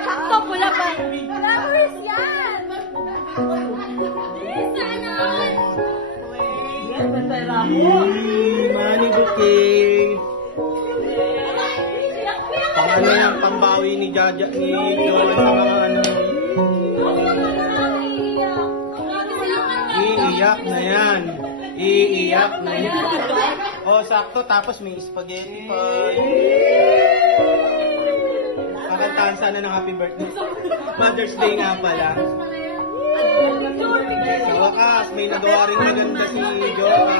Sakto, pula pa. Flowers yan! Sana all! Money bouquet. Pang ano yan, pambawi ni Jaja, ni Joel sa mga ano. Iiyak na yan. Iiyak na yan. Oh, sakto. Tapos may spaghetti pa. Kakantahan sana ng happy birthday. Mother's Day nga pala. Sa wakas, may nagawa rin maganda si Joel.